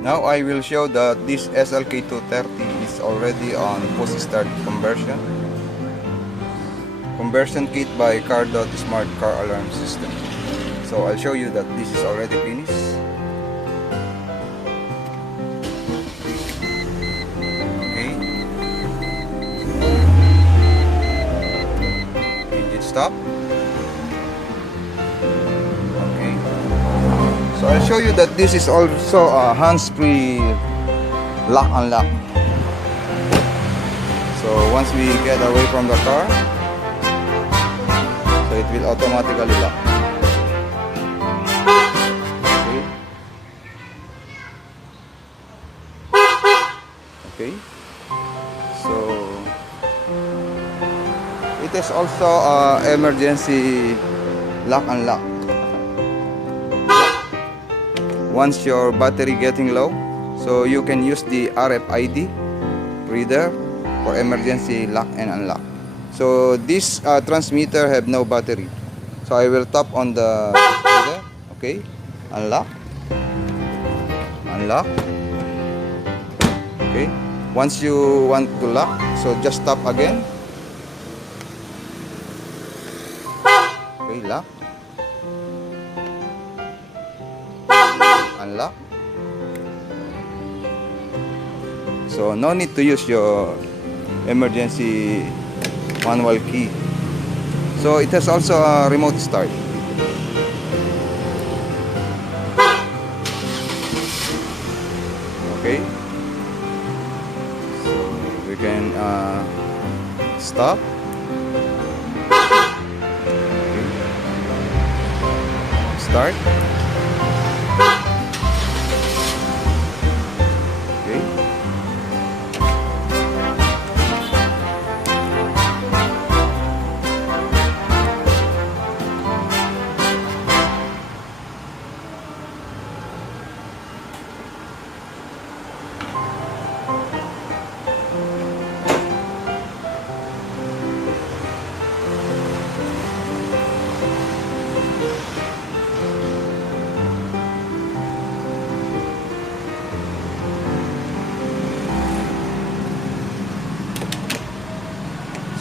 Now I will show that this SLK230 is already on push start conversion kit by Cardot Smart Car Alarm System. So I'll show you that this is already finished. Okay. Engine stop. Okay. So I'll show you that this is also a hands-free lock unlock. So once we get away from the car, so it will automatically lock. Okay. Okay. So it is also emergency lock unlock. Once your battery getting low, so you can use the RFID reader for emergency lock and unlock. So this transmitter have no battery, so I will tap on the reader. Okay, unlock. Okay, once you want to lock, so just tap again. Okay, lock, unlock. So no need to use your emergency manual key. So it has also a remote start. Okay, so we can stop. Okay. Start. Okay.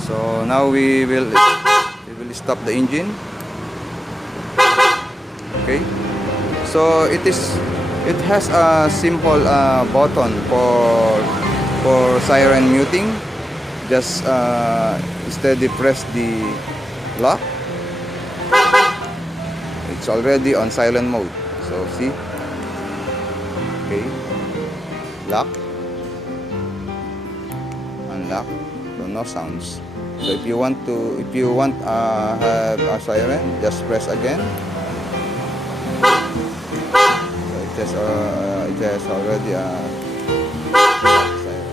So now we will stop the engine. Okay. So it has a simple button for siren muting. Just steady press the lock. It's already on silent mode. So see. Okay. Lock. Unlock. So no sounds. So if you want have a siren, just press again. So it has already a siren.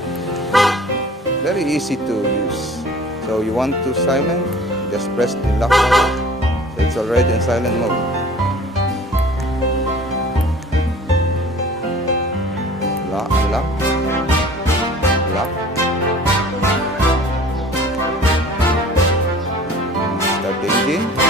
Very easy to use. So you want to silent, just press the lock button. So it's already in silent mode. Lock, unlock, lock. Start the engine.